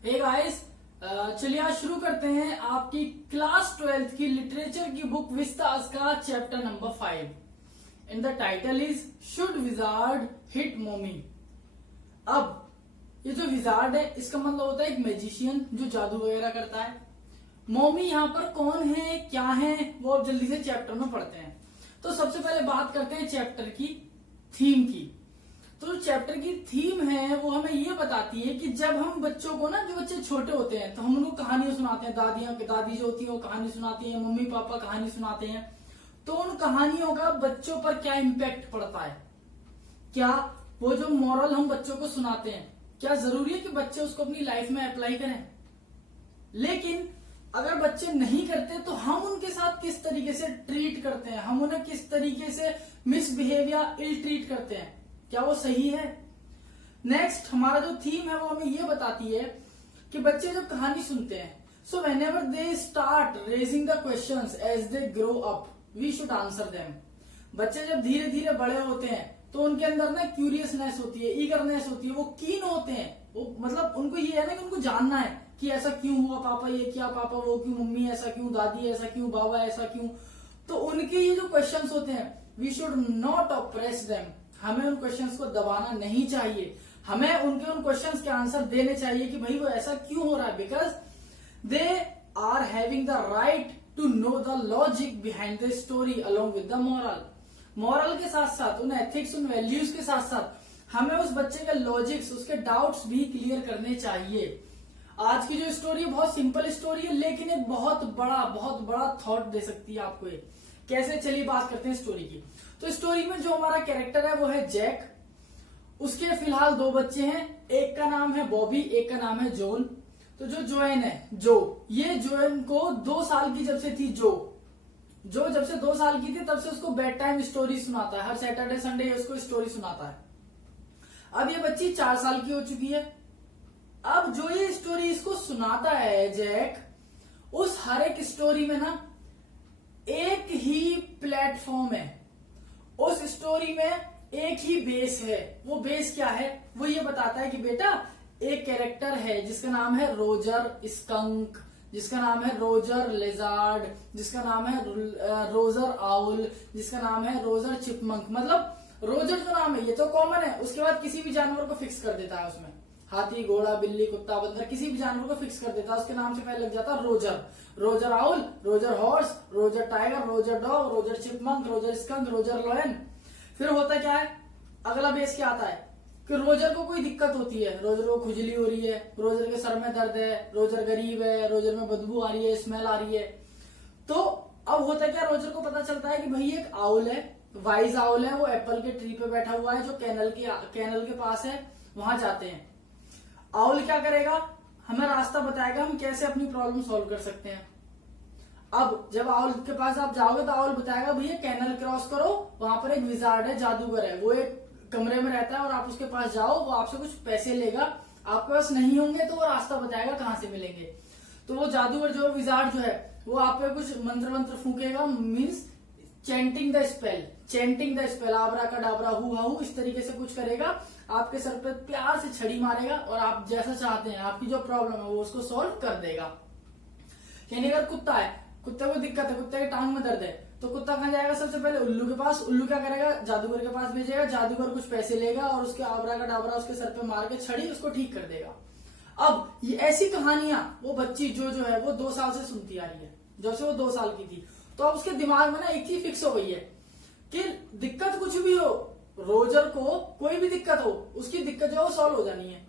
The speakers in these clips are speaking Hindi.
हे गाइस, चलिए आज शुरू करते हैं आपकी क्लास 12th की लिटरेचर की बुक विस्तास का chapter number 5 and the title is should wizard hit मोमी। अब ये जो विजार्ड है इसका मतलब होता है एक मैजिशियन जो जादू वगैरह करता है। मोमी यहाँ पर कौन है क्या है वो अब जल्दी से चैप्टर में पढ़ते हैं। तो सबसे पहले बात करते हैं चैप्टर की थीम की। तो चैप्टर की थीम है वो हमें ये बताती है कि जब हम बच्चों को ना, जो बच्चे छोटे होते हैं तो हम उनको कहानियां सुनाते हैं, दादी जो होती है वो कहानी सुनाती है, मम्मी पापा कहानी सुनाते हैं, तो उन कहानियों का बच्चों पर क्या इम्पैक्ट पड़ता है, क्या वो जो मॉरल हम बच्चों को सुनाते हैं क्या जरूरी है कि बच्चे उसको अपनी लाइफ में अप्लाई करें। लेकिन अगर बच्चे नहीं करते तो हम उनके साथ किस तरीके से ट्रीट करते हैं, हम उन्हें किस तरीके से मिसबिहेव या इल ट्रीट करते हैं, क्या वो सही है। नेक्स्ट हमारा जो थीम है वो हमें ये बताती है कि बच्चे जब कहानी सुनते हैं, so whenever they start raising the questions as they grow up we should answer them. बच्चे जब धीरे धीरे बड़े होते हैं तो उनके अंदर ना क्यूरियसनेस होती है, ईगरनेस होती है, वो कीन होते हैं, वो मतलब उनको ये है ना कि उनको जानना है कि ऐसा क्यों हुआ, पापा ये क्या, पापा वो क्यों, मम्मी ऐसा क्यों, दादी ऐसा क्यों, बाबा ऐसा क्यों। तो उनके ये जो क्वेश्चंस होते हैं we should not oppress them, हमें उन क्वेश्चंस को दबाना नहीं चाहिए, हमें उनके उन क्वेश्चंस के आंसर देने चाहिए कि भाई वो ऐसा क्यों हो रहा है, because they are having the right to know the logic behind the story along with the moral के साथ साथ उन एथिक्स, उन वैल्यूज के साथ साथ हमें उस बच्चे के लॉजिक्स, उसके डाउट्स भी क्लियर करने चाहिए। आज की जो स्टोरी है बहुत सिंपल स्टोरी है लेकिन एक बहुत बड़ा थॉट दे सकती है आपको। ये कैसे, चलिए बात करते हैं स्टोरी की। तो स्टोरी में जो हमारा कैरेक्टर है वो है जैक। उसके फिलहाल दो बच्चे हैं, एक का नाम है बॉबी, एक का नाम है जॉन। तो जो जोएन है, ये जोएन को 2 साल की जब से थी, जो जब से 2 साल की थी तब से उसको बेड टाइम स्टोरी सुनाता है, हर सैटरडे संडे उसको स्टोरी सुनाता है। अब ये बच्ची 4 साल की हो चुकी है। अब जो ये स्टोरी इसको सुनाता है जैक, उस हर एक स्टोरी में ना एक ही प्लेटफॉर्म है, उस स्टोरी में एक ही बेस है। वो बेस क्या है, वो ये बताता है कि बेटा एक कैरेक्टर है जिसका नाम है रोजर स्कंक, जिसका नाम है रोजर लेजार्ड, जिसका नाम है रोजर आउल, जिसका नाम है रोजर चिपमंक। मतलब रोजर जो नाम है ये तो कॉमन है, उसके बाद किसी भी जानवर को फिक्स कर देता है उसमें, हाथी, घोड़ा, बिल्ली, कुत्ता, बंदर, किसी भी जानवर को फिक्स कर देता है, उसके नाम से पहले लग जाता है Roger owl, Roger horse, Roger tiger, Roger dog, Roger chipmunk, Roger skunk, Roger lion. फिर होता क्या है, अगला बेस क्या आता है कि रोजर को कोई दिक्कत होती है, रोजर को खुजली हो रही है, रोजर के सर में दर्द है, रोजर गरीब है, रोजर में बदबू आ रही है, स्मेल आ रही है। तो अब होता क्या, रोजर को पता चलता है कि भाई एक आउल है, वाइज आउल है, वो एप्पल के ट्री पे बैठा हुआ है जो कैनल के पास है, वहां जाते हैं। आउल क्या करेगा, हमें रास्ता बताएगा हम कैसे अपनी प्रॉब्लम सॉल्व कर सकते हैं। अब जब आउल के पास आप जाओगे तो आउल बताएगा भैया कैनल क्रॉस करो, वहां पर एक विजार्ड है, जादूगर है, वो एक कमरे में रहता है और आप उसके पास जाओ, वो आपसे कुछ पैसे लेगा, आपके पास नहीं होंगे तो वो रास्ता बताएगा कहाँ से मिलेंगे। तो वो जादूगर जो विजार्ड जो है वो आप पे कुछ मंत्र फूकेगा, मीन्स चैंटिंग द स्पेल, आबरा का डाबरा, हु हाउ, इस तरीके से कुछ करेगा, आपके सर पे प्यार से छड़ी मारेगा और आप जैसा चाहते हैं आपकी जो प्रॉब्लम है वो उसको सॉल्व कर देगा। यानी अगर कुत्ता है, कुत्ते को दिक्कत है, कुत्ते के टांग में दर्द है, तो कुत्ता कहाँ जाएगा, सबसे पहले उल्लू के पास। उल्लू क्या करेगा, जादूगर के पास भेजेगा, जादूगर कुछ पैसे लेगा और उसके आबरा का डाबरा उसके सर पे मार के छड़ी उसको ठीक कर देगा। अब ये ऐसी कहानियां वो बच्ची जो है वो 2 साल से सुनती आ रही है, जब से वो 2 साल की थी। तो अब उसके दिमाग में ना एक चीज फिक्स हो गई है कि दिक्कत कुछ भी हो, रोजर को कोई भी दिक्कत हो, उसकी दिक्कत जो है सॉल्व हो जानी है।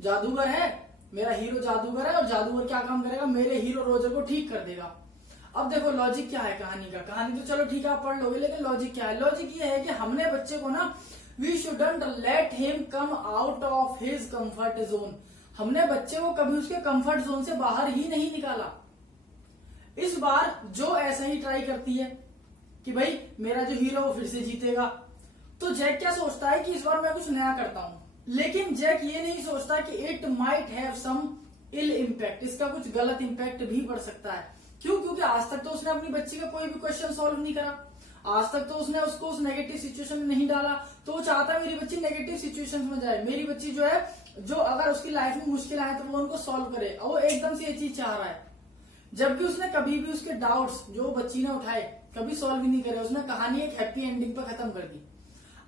जादूगर है, मेरा हीरो जादूगर है और जादूगर क्या काम करेगा, मेरे हीरो रोजर को ठीक कर देगा। अब देखो लॉजिक क्या है कहानी का, कहानी तो चलो ठीक है आप पढ़ लोगे, लेकिन लॉजिक क्या है, लॉजिक ये है कि हमने बच्चे को ना we shouldn't let him come out of his comfort zone, हमने बच्चे को कभी उसके कंफर्ट जोन से बाहर ही नहीं निकाला। इस बार जो ऐसा ही ट्राई करती है कि भाई मेरा जो हीरो वो फिर से जीतेगा, तो जैक क्या सोचता है कि इस बार मैं कुछ नया करता हूं, लेकिन जैक ये नहीं सोचता कि it might have some ill impact, इसका कुछ गलत इम्पैक्ट भी पड़ सकता है। क्यों, क्योंकि आज तक तो उसने अपनी बच्ची का कोई भी क्वेश्चन सॉल्व नहीं करा, आज तक तो उसने उसको उस नेगेटिव सिचुएशन में नहीं डाला, तो वो चाहता है मेरी बच्ची नेगेटिव सिचुएशन में जाए, मेरी बच्ची जो है जो अगर उसकी लाइफ में मुश्किल आए तो वो उनको सॉल्व करे, और वो एकदम से ये चीज चाह रहा है, जबकि उसने कभी भी उसके डाउट्स जो बच्ची ने उठाए कभी सॉल्व ही नहीं करे, उसने कहानी एक हैप्पी एंडिंग पर खत्म कर दी।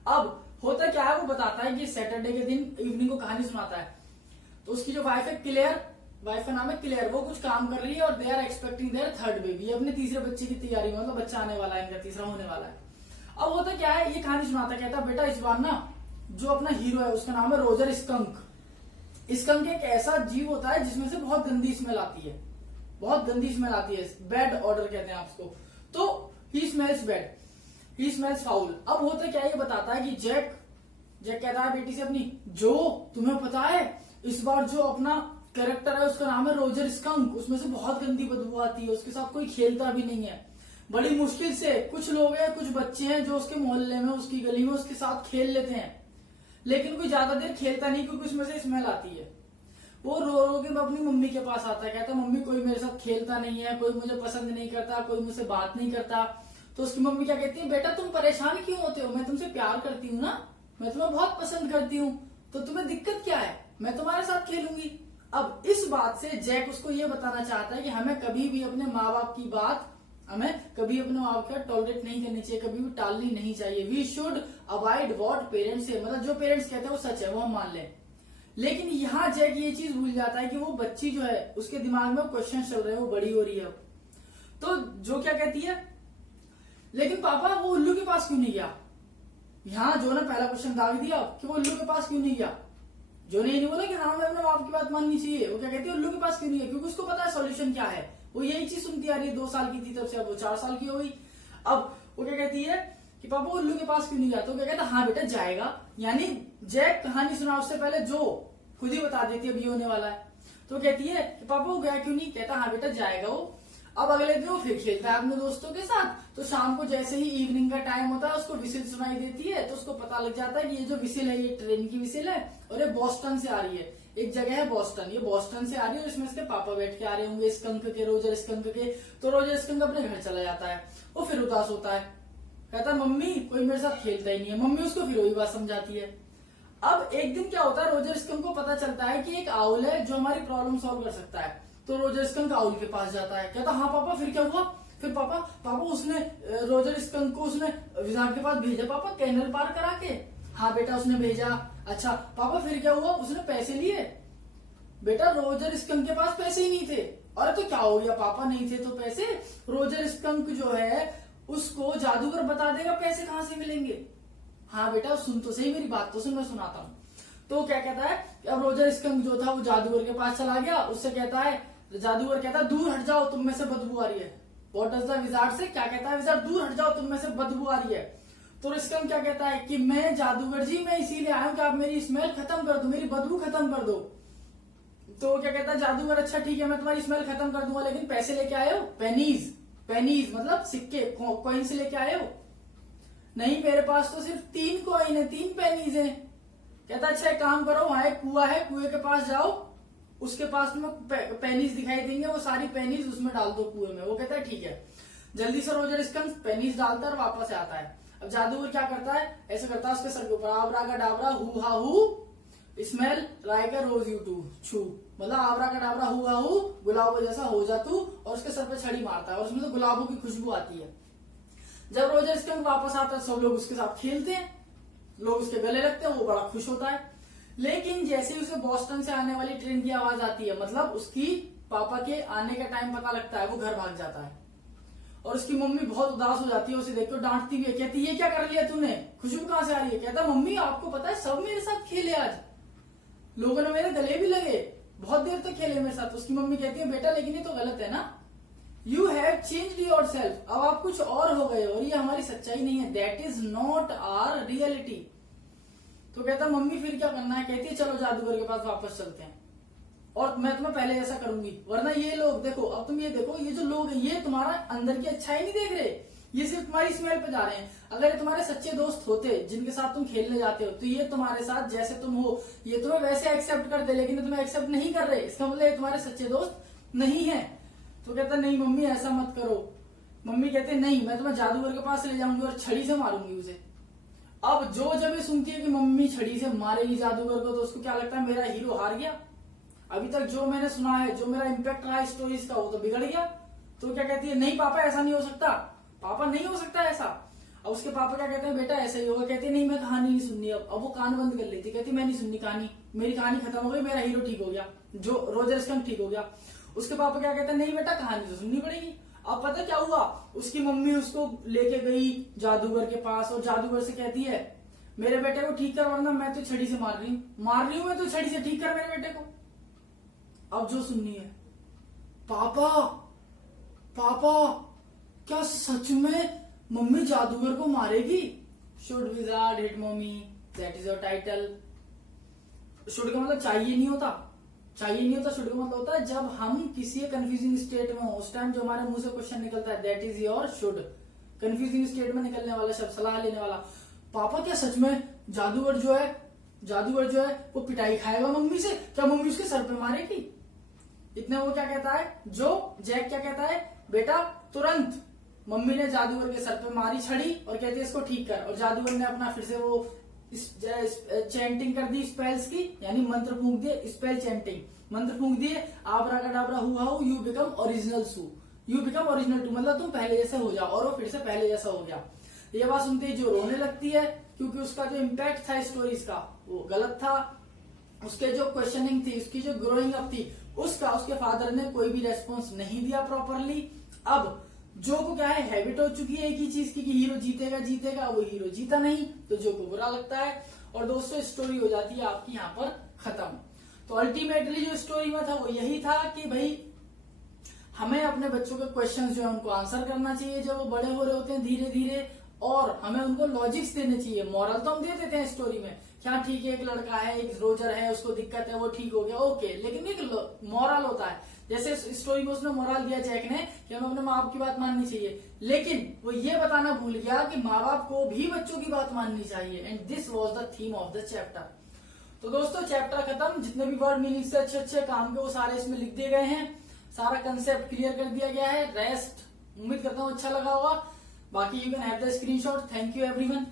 अब होता क्या है, वो बताता है कि सैटरडे के दिन इवनिंग को कहानी सुनाता है, तो उसकी जो वाइफ है क्लेयर, वाइफ का नाम है क्लेयर, वो कुछ काम कर रही है और they are expecting their third baby, ये अपने तीसरे बच्चे की तैयारी में, मतलब बच्चा आने वाला है, इनका तीसरा होने वाला है। अब होता क्या है, ये कहानी सुनाता कहता बेटा इस बार ना जो अपना हीरो है उसका नाम है रोजर स्कंक। स्कंक एक ऐसा जीव होता है जिसमें से बहुत गंदी स्मेल आती है, बहुत गंदी स्मेल आती है, बैड ऑर्डर कहते हैं आपको, तो ही स्मेल्स बैड, ही स्मेल्स फाउल। अब होता क्या है, ये बताता है कि जैक कहता है बेटी से अपनी, जो तुम्हें पता है इस बार जो अपना कैरेक्टर है उसका नाम है रोजर स्कंक, उसमें से बहुत गंदी बदबू आती है, उसके साथ कोई खेलता भी नहीं है, बड़ी मुश्किल से कुछ लोग हैं, कुछ बच्चे हैं जो उसके मोहल्ले में, उसकी गली में उसके साथ खेल लेते हैं, लेकिन कोई ज्यादा देर खेलता नहीं क्योंकि उसमें से स्मेल आती है। वो रो रो के अपनी मम्मी के पास आता है, कहता मम्मी कोई मेरे साथ खेलता नहीं है, कोई मुझे पसंद नहीं करता, कोई मुझसे बात नहीं करता। तो उसकी मम्मी क्या कहती है, बेटा तुम परेशान क्यों होते हो, मैं तुमसे प्यार करती हूँ ना, मैं तुम्हें बहुत पसंद करती हूँ, तो तुम्हें दिक्कत क्या है, मैं तुम्हारे साथ खेलूंगी। अब इस बात से जैक उसको ये बताना चाहता है कि हमें कभी भी अपने माँ बाप की बात, हमें कभी अपने माँ बाप का टॉलरेट नहीं करनी चाहिए, कभी भी टालनी नहीं चाहिए। We should avoid what parents से, मतलब जो पेरेंट्स कहते हैं वो सच है, वो हम मान लें। लेकिन यहाँ जैक ये चीज भूल जाता है कि वो बच्ची जो है उसके दिमाग में क्वेश्चन चल रहे हैं, वो बड़ी हो रही है। तो जो क्या कहती है, लेकिन पापा वो उल्लू के पास क्यों नहीं गया, यहाँ जो ने पहला क्वेश्चन दाग दिया कि वो उल्लू के पास क्यों नहीं गया। जो ने ये नहीं बोला कि हाँ मैं अपने बाप की बात माननी चाहिए, वो क्या कहती है उल्लू के पास क्यों नहीं है, क्योंकि उसको पता है सॉल्यूशन क्या है, वो यही चीज सुनती आ रही है, 2 साल की थी तब से, अब वो 4 साल की हो गई। अब वो क्या कहती है कि पापा उल्लू के पास क्यों नहीं गया, तो क्या कहता हाँ बेटा जाएगा, यानी जैक कहानी सुना उससे पहले जो खुद ही बता देती है अभी होने वाला है। तो कहती है कि पापा वो गया क्यों नहीं, कहता हाँ बेटा जाएगा वो। अब अगले दिन वो फिर खेलता है अपने दोस्तों के साथ, तो शाम को जैसे ही इवनिंग का टाइम होता है उसको विसिल सुनाई देती है, तो उसको पता लग जाता है कि ये जो विसिल है ये ट्रेन की विसिल है और ये बॉस्टन से आ रही है, एक जगह है बॉस्टन, ये बॉस्टन से आ रही है और इसमें इसके पापा बैठ के आ रहे होंगे स्कंक के, रोजर स्कंक के। तो रोजर स्कंक अपने घर चला जाता है, वो फिर उदास होता है, कहता मम्मी कोई मेरे साथ खेलता ही नहीं है। मम्मी उसको फिर वही बात समझाती है। अब एक दिन क्या होता है, रोजर स्कंक को पता चलता है कि एक आउल है जो हमारी प्रॉब्लम सॉल्व कर सकता है, तो रोजर स्कंक आउल के पास जाता है, कहता हाँ पापा फिर क्या हुआ, फिर पापा उसने रोजर स्कंक को उसने विजार्ड के पास भेजा पापा कैनल पार करा के, हाँ बेटा उसने भेजा। अच्छा पापा फिर क्या हुआ, उसने पैसे लिए, बेटा रोजर स्कंक के पास पैसे ही नहीं थे। अरे तो क्या हो गया पापा, नहीं थे तो पैसे, रोजर स्कंक जो है उसको जादूगर बता देगा पैसे कहाँ से मिलेंगे। हाँ बेटा सुन तो सही मेरी बात तो सुन, मैं सुनाता हूँ। तो क्या कहता है, अब रोजर स्कंक जो था वो जादूगर के पास चला गया, उससे कहता है, जादूगर कहता है दूर हट जाओ तुम में से बदबू आ रही है। व्हाट डज द विजार्ड से, क्या कहता है विजार्ड, दूर हट जाओ तुम में से बदबू आ रही है। तो स्कंक क्या कहता है कि मैं जादूगर जी मैं इसीलिए आया हूं कि आप मेरी स्मेल खत्म कर दो, मेरी बदबू खत्म कर दो। तो क्या कहता है जादूगर, अच्छा ठीक है मैं तुम्हारी स्मेल खत्म कर दूंगा, लेकिन पैसे लेके आए हो, पेनीज, पेनीज मतलब सिक्के, कॉइन से लेके आए हो। नहीं मेरे पास तो सिर्फ 3 कॉइन है, 3 पेनीज है। कहता अच्छा एक काम करो, वहां एक कुआ है, कुएं के पास जाओ, उसके पास में पेनीज दिखाई देंगे, वो सारी पेनीज उसमें डाल दो कुएं में। वो कहता है ठीक है। जल्दी से रोजर स्कंक पेनीज डालता है और वापस आता है। अब जादूगर क्या करता है, ऐसे करता है उसके सर के ऊपर, आबरा का डाबरा हु हा हु smell like a rose you too छू, मतलब आबरा का डाबरा हु हा हु गुलाबों जैसा हो जा तू, और उसके सर पे छड़ी मारता है और उसमें तो गुलाबों की खुशबू आती है। जब रोजर स्कंक वापस आता है सब लोग उसके साथ खेलते हैं, लोग उसके गले लगते हैं, वो बड़ा खुश होता है। लेकिन जैसे ही उसे बॉस्टन से आने वाली ट्रेन की आवाज आती है, मतलब उसकी पापा के आने का टाइम पता लगता है, वो घर भाग जाता है और उसकी मम्मी बहुत उदास हो जाती है, उसे देखकर डांटती भी है, कहती ये क्या कर लिया तूने, खुशबू कहां से आ रही है। कहता मम्मी आपको पता है सब मेरे साथ खेले आज, लोगों ने मेरे गले भी लगे, बहुत देर तक खेले मेरे साथ। उसकी मम्मी कहती है बेटा लेकिन ये तो गलत है ना, you have changed your self, अब आप कुछ और हो गए और ये हमारी सच्चाई नहीं है, that is not our reality. तो कहता मम्मी फिर क्या करना है, कहती है चलो जादूगर के पास वापस चलते हैं और मैं तुम्हें पहले ऐसा करूंगी, वरना ये लोग देखो, अब तुम ये देखो ये जो लोग हैं ये तुम्हारा अंदर की अच्छाई नहीं देख रहे, ये सिर्फ तुम्हारी स्मेल पे जा रहे हैं। अगर ये तुम्हारे सच्चे दोस्त होते जिनके साथ तुम खेलने जाते हो, तो ये तुम्हारे साथ जैसे तुम हो ये तुम्हें वैसे एक्सेप्ट करते, लेकिन ये तुम्हें एक्सेप्ट नहीं कर रहे, इसका मतलब ये तुम्हारे सच्चे दोस्त नहीं है। तो कहता नहीं मम्मी ऐसा मत करो। मम्मी कहते नहीं मैं तुम्हें जादूगर के पास ले जाऊंगी और छड़ी से मारूंगी उसे। अब जो जब ये सुनती है कि मम्मी छड़ी से मारेगी जादूगर को, तो उसको क्या लगता है मेरा हीरो हार गया। अभी तक जो मैंने सुना है, जो मेरा इम्पैक्ट रहा है स्टोरीज का, वो तो बिगड़ गया। तो क्या कहती है, नहीं पापा ऐसा नहीं हो सकता, पापा नहीं हो सकता ऐसा। अब उसके पापा क्या कहते हैं, बेटा ऐसा ही होगा। कहती है नहीं मैं कहानी नहीं सुननी। अब वो कान बंद कर लेती, कहती मैं नहीं सुननी कहानी, मेरी कहानी खत्म हो गई, मेरा हीरो ठीक हो गया, जो रोजर स्कंक ठीक हो गया। उसके पापा क्या कहते हैं, नहीं बेटा कहानी तो सुननी पड़ेगी। अब पता क्या हुआ, उसकी मम्मी उसको लेके गई जादूगर के पास और जादूगर से कहती है मेरे बेटे को ठीक कर, वरना मैं तो छड़ी से मार रही हूं मैं तो छड़ी से, ठीक कर मेरे बेटे को। अब जो सुननी है, पापा पापा क्या सच में मम्मी जादूगर को मारेगी? Should wizard hit mummy, that is your title. Should का मतलब चाहिए नहीं होता, चाहिए नहीं होता। शुड का मतलब होता है जब हम किसी कंफ्यूजिंग स्टेट में हो, उस टाइम जो हमारे मुंह से क्वेश्चन निकलता है, that is your should. Confusing state में निकलने वाला शब्द, सलाह लेने वाला। पापा क्या सच में जादूगर जो है वो पिटाई खाएगा मम्मी से? क्या मम्मी उसके सर पे मारेगी? इतने वो क्या कहता है, जैक क्या कहता है, बेटा तुरंत। मम्मी ने जादूगर के सर पे मारी छड़ी और कहती है इसको ठीक कर। और जादूगर ने अपना फिर से वो चैंटिंग कर दी स्पेल्स की, यानी मंत्र फूंक दिए, स्पेल चैंटिंग, मंत्र फूंक दिए, आबराकाडाबरा हुआ हो, you become original so, you become original too, मतलब तुम पहले जैसे हो जाओ। और वो फिर से पहले जैसा हो गया। ये बात सुनते ही जो रोने लगती है, क्योंकि उसका जो इम्पैक्ट था स्टोरीज का वो गलत था। उसके जो क्वेश्चनिंग थी, उसकी जो ग्रोइंग अप थी, उसका उसके फादर ने कोई भी रेस्पॉन्स नहीं दिया प्रॉपरली। अब जो को क्या है, हैबिट हो चुकी है एक ही चीज की कि हीरो जीतेगा, वो हीरो जीता नहीं, तो जो को बुरा लगता है। और दोस्तों स्टोरी हो जाती है आपकी यहाँ पर खत्म। तो अल्टीमेटली जो स्टोरी में था वो यही था कि भाई हमें अपने बच्चों के क्वेश्चंस जो है उनको आंसर करना चाहिए जब वो बड़े हो रहे होते हैं धीरे धीरे, और हमें उनको लॉजिक्स देने चाहिए। मॉरल तो हम दे देते हैं स्टोरी में, क्या ठीक है एक लड़का है, एक रोजर है, उसको दिक्कत है, वो ठीक हो गया, ओके। लेकिन एक मॉरल होता है, जैसे स्टोरी में उसने मोरल दिया जैक ने कि हमें अपने माँ बाप की बात माननी चाहिए, लेकिन वो ये बताना भूल गया कि माँ बाप को भी बच्चों की बात माननी चाहिए। And this was the theme of the chapter. तो दोस्तों चैप्टर खत्म। जितने भी वर्ड मीनिंग से अच्छे काम के वो सारे इसमें लिख दिए गए हैं, सारा कंसेप्ट क्लियर कर दिया गया है। रेस्ट उम्मीद करता हूँ अच्छा लगा होगा। बाकी you can have the screenshot. Thank you everyone.